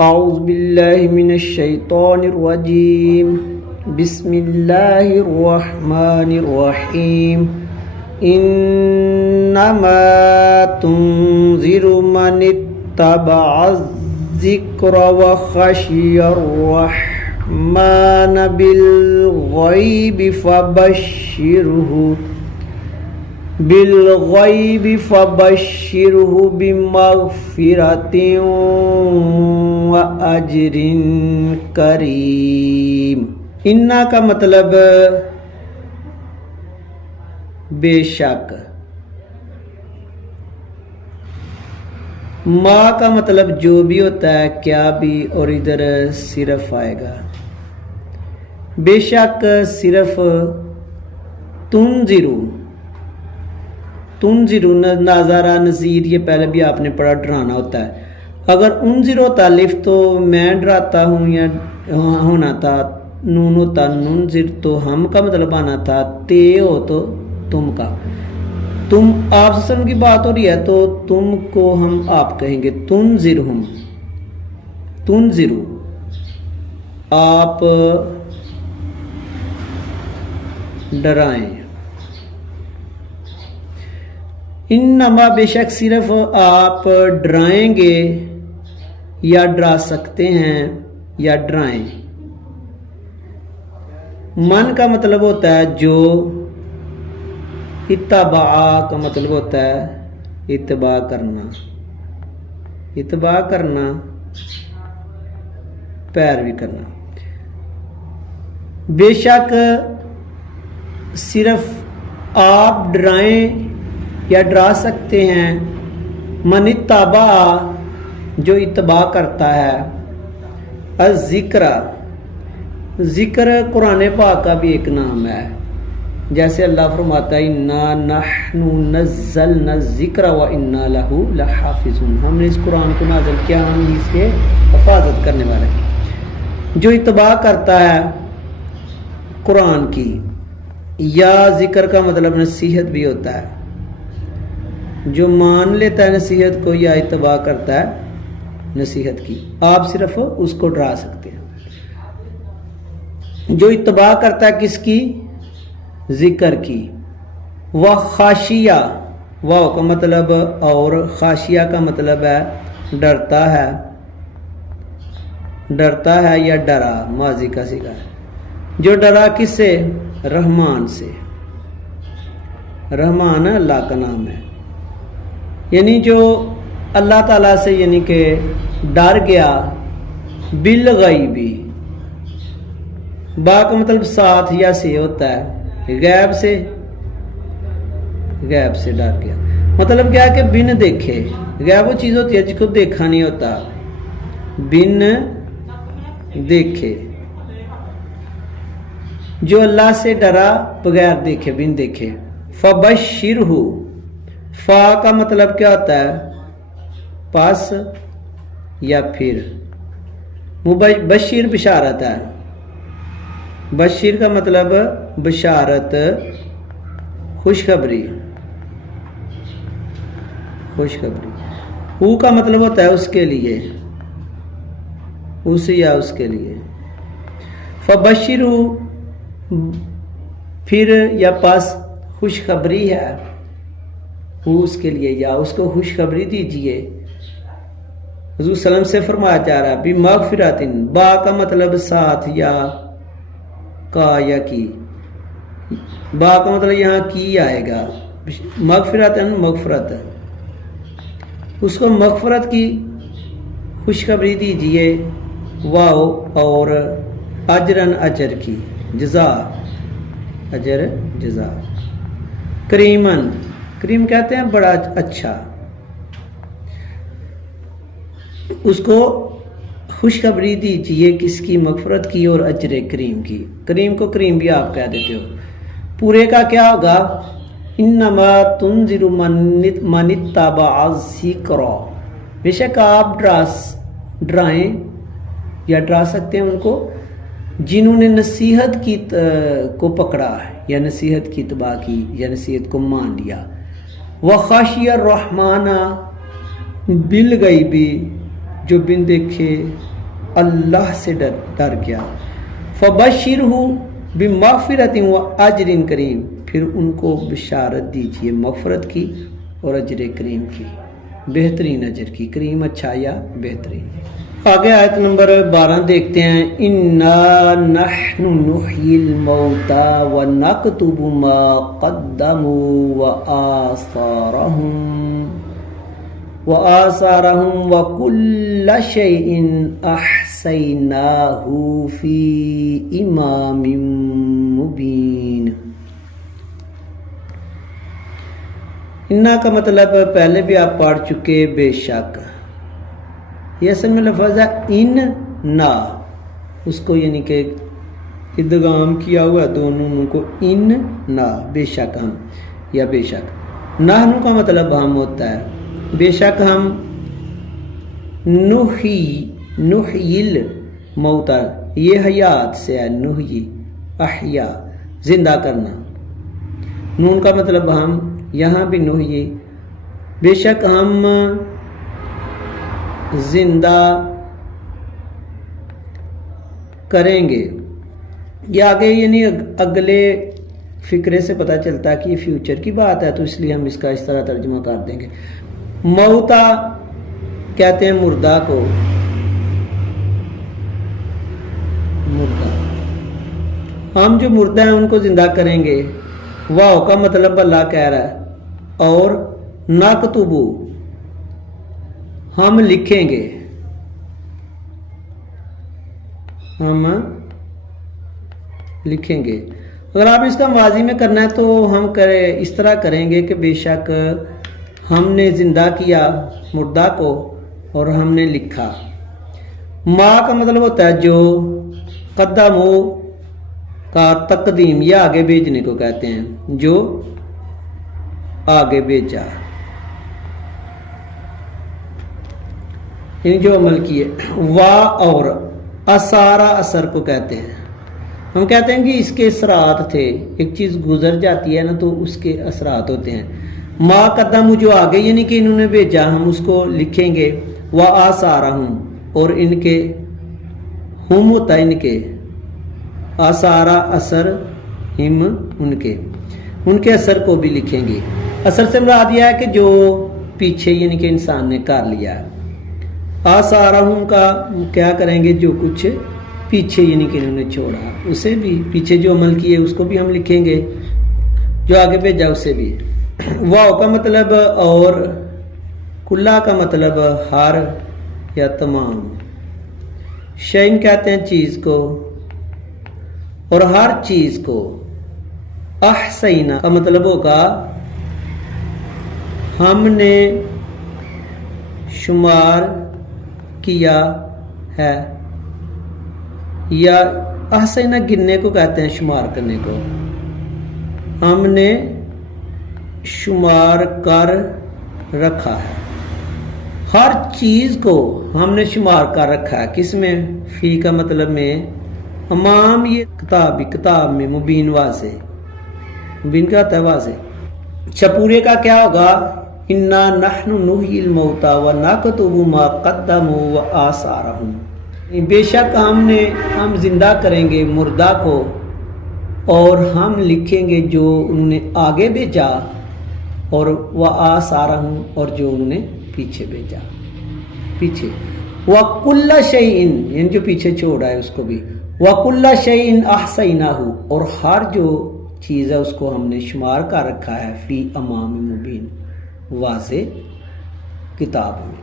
أعوذ بالله من الشيطان الرجيم بسم الله الرحمن الرحيم إنما تنذر من اتبع الذكر وخشي الرحمن بالغيب فبشره بمغفرة وأجر کریم۔ انا کا مطلب بے شک، ما کا مطلب جو بھی ہوتا ہے، کیا بھی، اور ادھر صرف آئے گا۔ بے شک صرف تنذرو ناظرہ نذیر، یہ پہلے بھی آپ نے پڑھا، ڈرانا ہوتا ہے۔ اگر انذر ہوتا الف تو میں ڈراتا ہوں یا ہونا تھا، نون ہوتا ننذر تو ہم کا مطلب آنا تھا، تے ہو تو تم کا۔ تم آپ سے کی بات ہو رہی ہے تو تم کو ہم آپ کہیں گے، تنذرو آپ ڈرائیں۔ انما بے شک صرف آپ ڈرائیں گے یا ڈرا سکتے ہیں یا ڈرائیں۔ من کا مطلب ہوتا ہے جو، اتباع کا مطلب ہوتا ہے اتباع کرنا، پیروی کرنا۔ بے شک صرف آپ ڈرائیں یا ڈرا سکتے ہیں، من اتباع جو اتباع کرتا ہے، ذکر قرآن پاک کا بھی ایک نام ہے، جیسے اللہ فرماتا ہے اِنَّا نَحْنُ نَزَّلْنَا الذِّكْرَ وَإِنَّا لَهُ لَحَافِظُونَ، ہم نے اس قرآن کو نازل کیا، ہم اس کے حفاظت کرنے والے ہیں۔ جو اتباع کرتا ہے قرآن کی، یا ذکر کا مطلب نصیحت بھی ہوتا ہے، جو مان لیتا ہے نصیحت کو یا اتباع کرتا ہے نصیحت کی، آپ صرف اس کو ڈرا سکتے ہیں۔ جو اتباع کرتا ہے کس کی؟ ذکر کی۔ وخاشیہ، واو کا مطلب اور، خاشیہ کا مطلب ہے ڈرتا ہے یا ڈرا، ماضی کا صیغہ ہے۔ جو ڈرا کس سے؟ رحمان سے۔ رحمان اللہ کا نام ہے، یعنی جو اللہ تعالیٰ سے یعنی کہ ڈر گیا، بالغیبی، با کا مطلب ساتھ یا سے ہوتا ہے، غیب سے ڈر گیا، مطلب کیا ہے کہ بن دیکھے۔ غیب وہ چیز ہوتی ہے جس کو دیکھا نہیں ہوتا، بن دیکھے۔ جو اللہ سے ڈرا بغیر دیکھے، بن دیکھے۔ فبشرہ، فا کا مطلب کیا ہوتا ہے؟ پاس یا پھر۔ بشیر بشارت ہے، بشیر کا مطلب بشارت، خوشخبری۔ او کا مطلب ہوتا ہے اس کے لیے، اس یا اس کے لیے۔ فبشرہ پھر یا پاس خوشخبری ہے، اس کے لیے یا اس کو خوشخبری دیجئے۔ حضور صلی اللہ علیہ وسلم سے فرمایا جا رہا ہے بمغفرۃ، با کا مطلب ساتھ یا کا یا کی، با کا مطلب یہاں کی آئے گا، مغفرت اس کو مغفرت کی خوشخبری دیجئے، واو اور اجرن اجر کی، جزا، اجر جزا۔ کریمن، کریم کہتے ہیں بڑا اچھا، اس کو خوشخبری دیجئے کس کی؟ مغفرت کی اور اجر کریم کی۔ کریم کو کریم بھی آپ کہہ دیتے ہو۔ پورے کا کیا ہوگا؟ انما تنذر من اتبع الذکر، بے شک آپ ڈرائیں یا ڈرا سکتے ہیں ان کو جنہوں نے نصیحت کی کو پکڑا یا نصیحت کی اتباع کی یا نصیحت کو مان لیا۔ وخاشی الرحمن بالغیبی، جو بن دیکھے اللہ سے ڈر گیا، فبشرہ بمغفرۃ و اجر کریم، پھر ان کو بشارت دیجئے مغفرت کی اور اجر کریم کی، بہترین اجر کی، کریم اچھا یا بہترین۔ آگے آیت نمبر 12 دیکھتے ہیں، اِنَّا نَحْنُ نُحْيِي الْمَوْتَى وَنَكْتُبُ مَا قَدَّمُوا وَآثَارَهُمْ وَكُلَّ شَيْءٍ أَحْصَيْنَاهُ فِي إِمَامٍ مُبِينٍ۔ اِنَّا کا مطلب پہلے بھی آپ پڑھ چکے، بے شک۔ یہ اصل میں لفظ ہے ان نا، اس کو یعنی کہ ادغام کیا ہوا دونوں کو، ان نا، بے شک ہم یا بے شک۔ نحن کا مطلب ہم ہوتا ہے، بے شک ہم، نحیل موتا، یہ حیات سے ہے، نحیی احیا، زندہ کرنا۔ نون کا مطلب ہم، یہاں بھی نحیی، بے شک ہم زندہ کریں گے۔ یہ آگے یعنی اگلے فقرے سے پتہ چلتا ہے کہ یہ فیوچر کی بات ہے، تو اس لیے ہم اس کا اس طرح ترجمہ کر دیں گے۔ موتا کہتے ہیں مردہ کو، مردہ، ہم جو مردہ ہیں ان کو زندہ کریں گے۔ واو کا مطلب اللہ کہہ رہا ہے، اور نکتبو، ہم لکھیں گے، ہم لکھیں گے۔ اگر آپ اس کا ماضی میں کرنا ہے تو ہم اس طرح کریں گے کہ بے شک ہم نے زندہ کیا مردہ کو اور ہم نے لکھا۔ ما کا مطلب ہوتا ہے جو، قدمو کا تقدیم، یہ آگے بھیجنے کو کہتے ہیں، جو آگے بھیجا، یعنی جو عمل کیے۔ وا اور اثارہ اثر کو کہتے ہیں، ہم کہتے ہیں کہ اس کے اثرات تھے، ایک چیز گزر جاتی ہے نا تو اس کے اثرات ہوتے ہیں۔ ما قدم جو آگے یعنی کہ انہوں نے بھیجا، ہم اس کو لکھیں گے۔ وا آثارہم، اور ان کے، ہم ہوتا ہے ان کے، آثارہ اثر، ہم ان کے اثر کو بھی لکھیں گے۔ اثر سے مراد یہ ہے کہ جو پیچھے یعنی کہ انسان نے کر لیا ہے۔ آثارہم کا کیا کریں گے، جو کچھ پیچھے یعنی کہ انہوں نے چھوڑا، اسے بھی، پیچھے جو عمل کیے اس کو بھی ہم لکھیں گے، جو آگے بھیجا اسے بھی۔ واو کا مطلب اور، کلا کا مطلب ہر یا تمام، شین کہتے ہیں چیز کو، اور ہر چیز کو۔ احسینا کا مطلب ہوگا ہم نے شمار کیا ہے، یا احسینا گننے کو کہتے ہیں، شمار کرنے کو، ہم نے شمار کر رکھا ہے۔ ہر چیز کو ہم نے شمار کر رکھا ہے، کس میں، فی کا مطلب میں، امام، یہ کتاب میں، مبین واضح، مبین کا ہوتا ہے واضح۔ اچھا پورے کا کیا ہوگا، انا نحن نحیی الموتى ونکتب ما قدموا وآثارہم، بے شک ہم زندہ کریں گے مردہ کو اور ہم لکھیں گے جو انہوں نے آگے بھیجا، اور وآثارہم، اور جو انہوں نے پیچھے بھیجا، پیچھے۔ وَكُلَّ شَيْءٍ، یعنی جو پیچھے چھوڑا ہے اس کو بھی۔ وَكُلَّ شَيْءٍ أَحْصَيْنَاهُ، اور ہر جو چیز ہے اس کو ہم نے شمار کر رکھا ہے، فی امام مبین، واضح کتاب میں۔